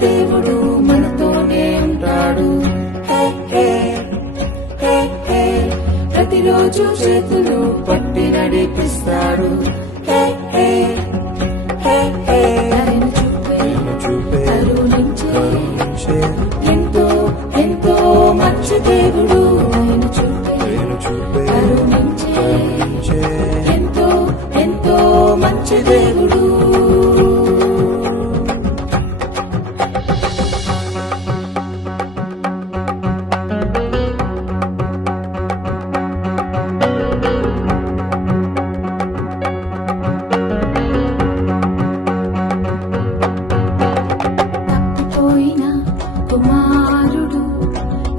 దేవుడు మనతోనే ఉంటాడు. ప్రతిరోజు చేతులు పట్టి నడిపిస్తాడు. కరుణించే ఎంతో ఎంతో మంచి దేవుడు. కరుణించే ఎంతో ఎంతో మంచి దేవుడు. కుమారుడు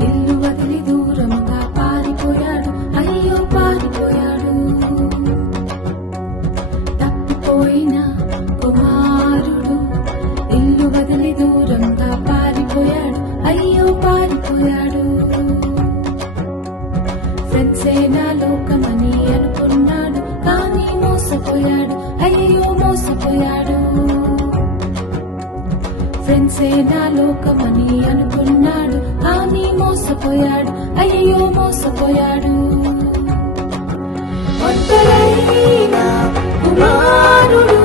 ఇల్లు వదిలి దూరంగా పారిపోయాడు. అయ్యో పారిపోయాడు. తప్పిపోయిన కుమారుడు ఇల్లు వదిలి దూరంగా పారిపోయాడు. అయ్యో పారిపోయాడు. ఫ్రెండ్సే నా లోకమని అనుకున్నాడు, కానీ మోసపోయాడు. అయ్యో మోసపోయాడు. ఫ్రెండ్సే నా లోకమని అనుకున్నాడు, కానీ మోసపోయాడు. అయ్యో మోసపోయాడు. ఒంటరైన కుమారుడు